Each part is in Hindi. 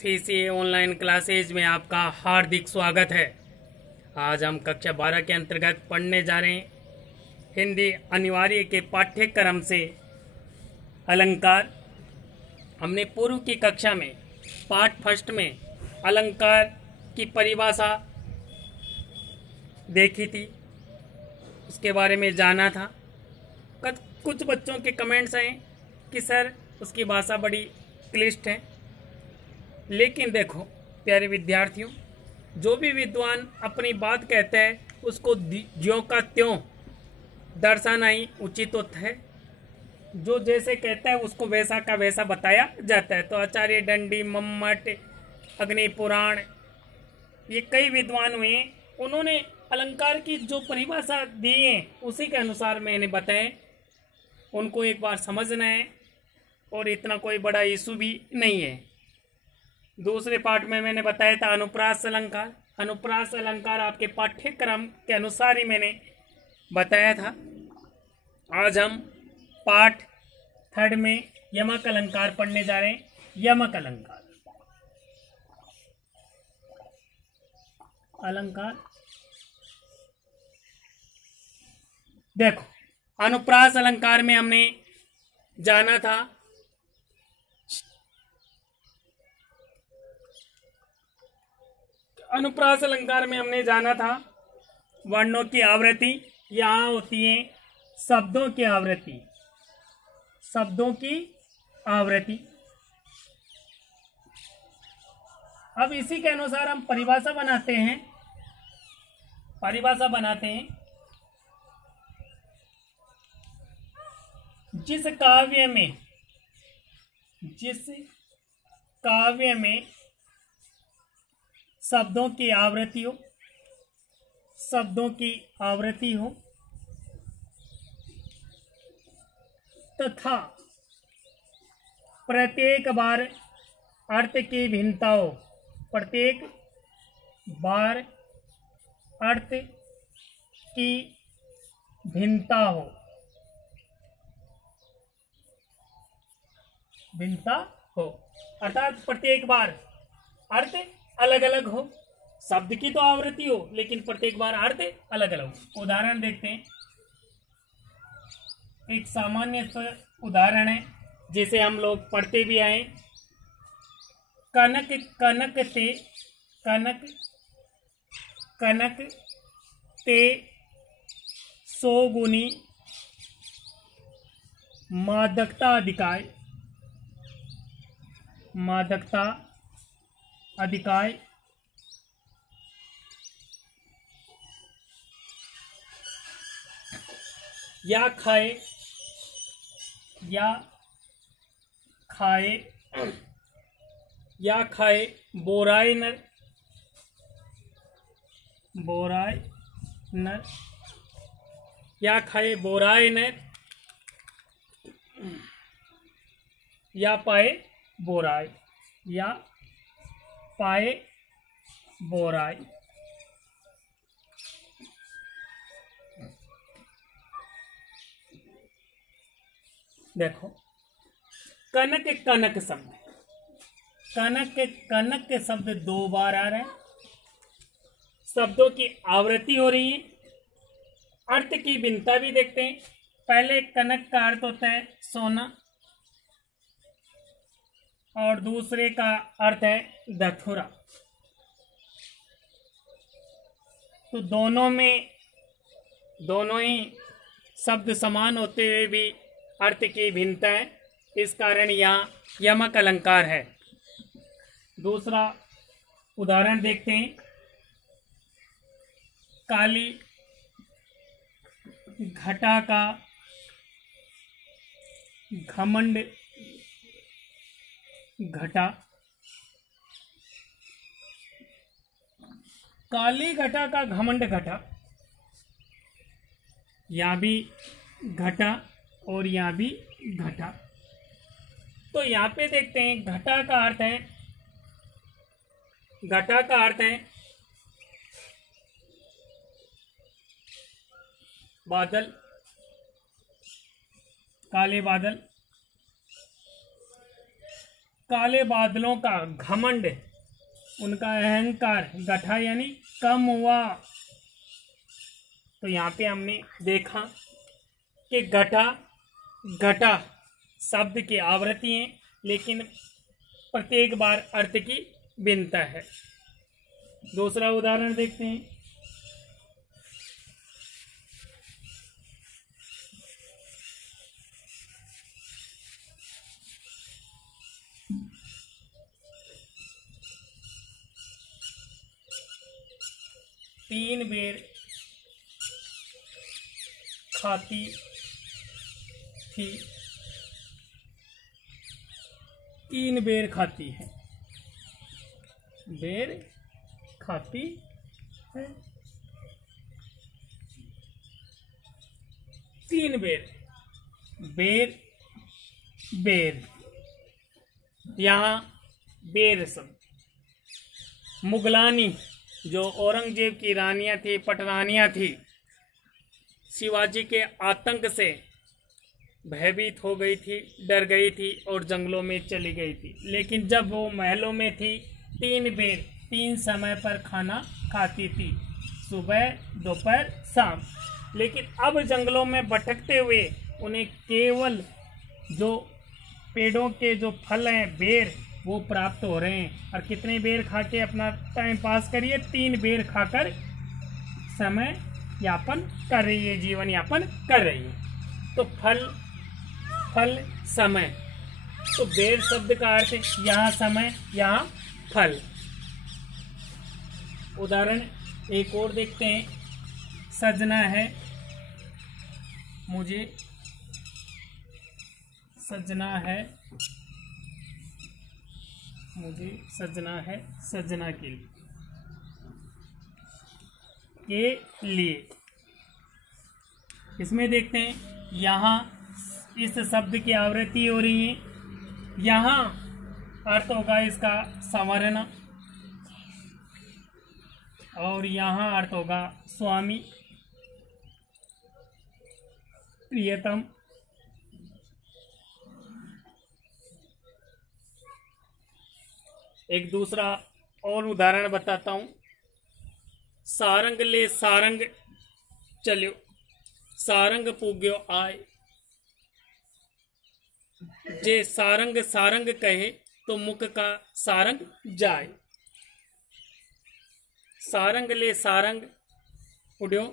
सीसीए ऑनलाइन क्लासेज में आपका हार्दिक स्वागत है। आज हम कक्षा 12 के अंतर्गत पढ़ने जा रहे हैं हिंदी अनिवार्य के पाठ्यक्रम से अलंकार। हमने पूर्व की कक्षा में पाठ फर्स्ट में अलंकार की परिभाषा देखी थी, उसके बारे में जाना था। कुछ बच्चों के कमेंट्स आए कि सर उसकी भाषा बड़ी क्लिष्ट है, लेकिन देखो प्यारे विद्यार्थियों, जो भी विद्वान अपनी बात कहता है उसको ज्यों का त्यों दर्शाना ही उचित होता है। जो जैसे कहता है उसको वैसा का वैसा बताया जाता है। तो आचार्य दंडी, मम्मट, अग्नि पुराण, ये कई विद्वान हुए, उन्होंने अलंकार की जो परिभाषा दी है उसी के अनुसार मैंने बताया। उनको एक बार समझना है और इतना कोई बड़ा इशू भी नहीं है। दूसरे पार्ट में मैंने बताया था अनुप्रास अलंकार। अनुप्रास अलंकार आपके पाठ्यक्रम के अनुसार ही मैंने बताया था। आज हम पाठ थर्ड में यमक अलंकार पढ़ने जा रहे हैं। यमक अलंकार, अलंकार देखो, अनुप्रास अलंकार में हमने जाना था वर्णों की आवृत्ति। यहाँ होती है शब्दों की आवृत्ति, शब्दों की आवृत्ति। अब इसी के अनुसार हम परिभाषा बनाते हैं। जिस काव्य में शब्दों की आवृत्ति हो तथा प्रत्येक बार अर्थ की भिन्नता हो, प्रत्येक बार अर्थ की भिन्नता हो, अर्थात प्रत्येक बार अर्थ अलग अलग हो। शब्द की तो आवृत्ति हो लेकिन प्रत्येक बार अर्थ अलग अलग हो। उदाहरण देखते हैं। एक सामान्य उदाहरण है जिसे हम लोग पढ़ते भी आए। कनक ते सो गुनी मादकता अधिकाय या खाए बोराय नर या खाए बोराय नर या पाए बोराय। देखो, कनक के शब्द दो बार आ रहे हैं। शब्दों की आवृत्ति हो रही है। अर्थ की भिन्नता भी देखते हैं। पहले कनक का अर्थ होता है सोना और दूसरे का अर्थ है धतूरा। तो दोनों ही शब्द समान होते हुए भी अर्थ की भिन्नता है। इस कारण यहाँ यमक अलंकार है। दूसरा उदाहरण देखते हैं। काली घटा का घमंड घटा। काली घटा का घमंड घटा, यहाँ भी घटा और यहाँ भी घटा। तो यहाँ पे देखते हैं घटा का अर्थ है बादल, काले बादल। काले बादलों का घमंड, उनका अहंकार गठा यानी कम हुआ। तो यहाँ पे हमने देखा कि घटा घटा शब्द की आवृत्ति है, लेकिन प्रत्येक बार अर्थ की भिन्नता है। दूसरा उदाहरण देखते हैं। तीन बेर खाती थी, तीन बेर खाती है, बेर खाती है, तीन बेर, बेर बेर, यहाँ बेर शब्द। मुगलानी, जो औरंगजेब की रानियां थी, पटरानियां थी, शिवाजी के आतंक से भयभीत हो गई थी, डर गई थी और जंगलों में चली गई थी। लेकिन जब वो महलों में थी, तीन बेर तीन समय पर खाना खाती थी, सुबह दोपहर शाम। लेकिन अब जंगलों में भटकते हुए उन्हें केवल जो पेड़ों के जो फल हैं, बेर, वो प्राप्त हो रहे हैं। और कितने बेर खा के अपना टाइम पास करिए? तीन बेर खाकर समय यापन कर रही है, जीवन यापन कर रही है। तो फल फल समय, तो बेर शब्द का अर्थ यहाँ समय, यहाँ फल। उदाहरण एक और देखते हैं। सजना है मुझे, सजना है मुझे, सजना है सजना के लिए। इसमें देखते हैं, यहाँ इस शब्द की आवृत्ति हो रही है। यहाँ अर्थ होगा इसका संवरण, और यहाँ अर्थ होगा स्वामी, प्रियतम। एक दूसरा और उदाहरण बताता हूं। सारंग ले सारंग चल्यो, सारंग पूग्यो आए। जे सारंग सारंग कहे तो मुख का सारंग जाए। सारंग ले सारंग उड्यो,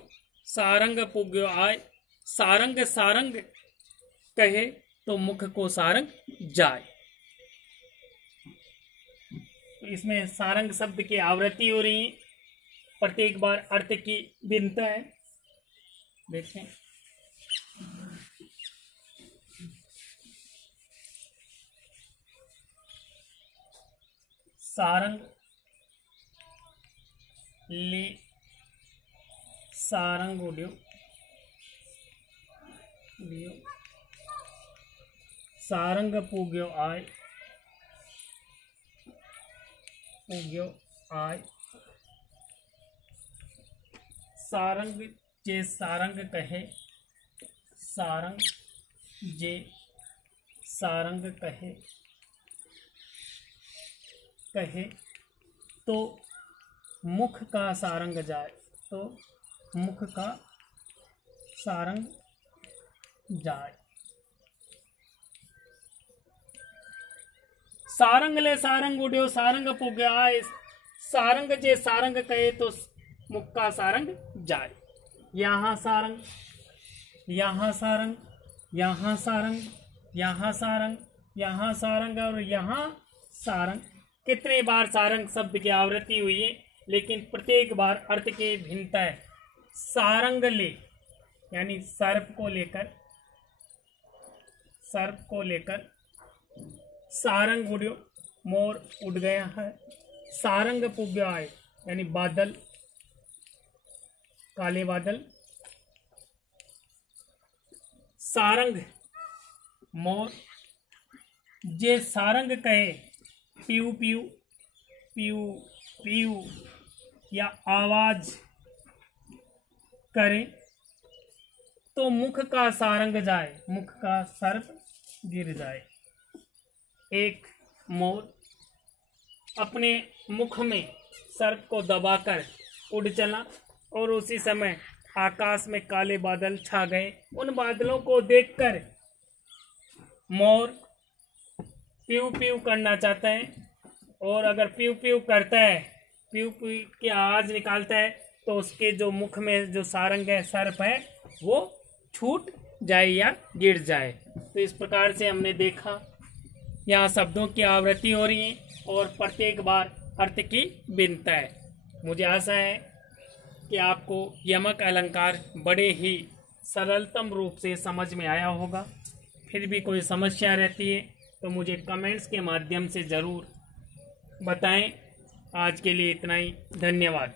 सारंग पूग्यो आए। सारंग सारंग कहे तो मुख को सारंग जाए। इसमें सारंग शब्द की आवृत्ति हो रही है, प्रत्येक बार अर्थ की भिन्नता है। देखें, सारंग ले सारंग उड्यो, सारंग पूग्यो आय, पूग्यो आय। सारंग जे सारंग कहे, सारंग जे सारंग कहे तो मुख का सारंग जाए, तो मुख का सारंग जाए। सारंग ले सारंग उड्यो, सारंग पुग्यो आए। सारंग जे सारंग कहे तो मुख का सारंग जाए। यहाँ सारंग, यहाँ सारंग, यहाँ सारंग, यहाँ सारंग, यहाँ सारंग और यहाँ सारंग। कितने बार सारंग शब्द की आवृत्ति हुई है, लेकिन प्रत्येक बार अर्थ के भिन्नता है। सारंग ले यानी सर्प को लेकर, सर्प को लेकर। सारंग उड्यो, मोर उड़ गया है। सारंग पुग्यो आए यानी बादल, काले बादल। सारंग मोर, जे सारंग कहे पीऊ पीऊ, पीऊ पीऊ या आवाज करे तो मुख का सारंग जाए, मुख का सर्प गिर जाए। एक मोर अपने मुख में सर्प को दबाकर उड़ चला और उसी समय आकाश में काले बादल छा गए। उन बादलों को देखकर मोर प्यू प्यू करना चाहता है, और अगर प्यू प्यू करता है, प्यू प्यू की आवाज़ निकालता है, तो उसके जो मुख में जो सारंग है, सर्प है, वो छूट जाए या गिर जाए। तो इस प्रकार से हमने देखा यहाँ शब्दों की आवृत्ति हो रही है और प्रत्येक बार अर्थ की भिन्नता है। मुझे आशा है कि आपको यमक अलंकार बड़े ही सरलतम रूप से समझ में आया होगा। फिर भी कोई समस्या रहती है तो मुझे कमेंट्स के माध्यम से ज़रूर बताएं। आज के लिए इतना ही, धन्यवाद।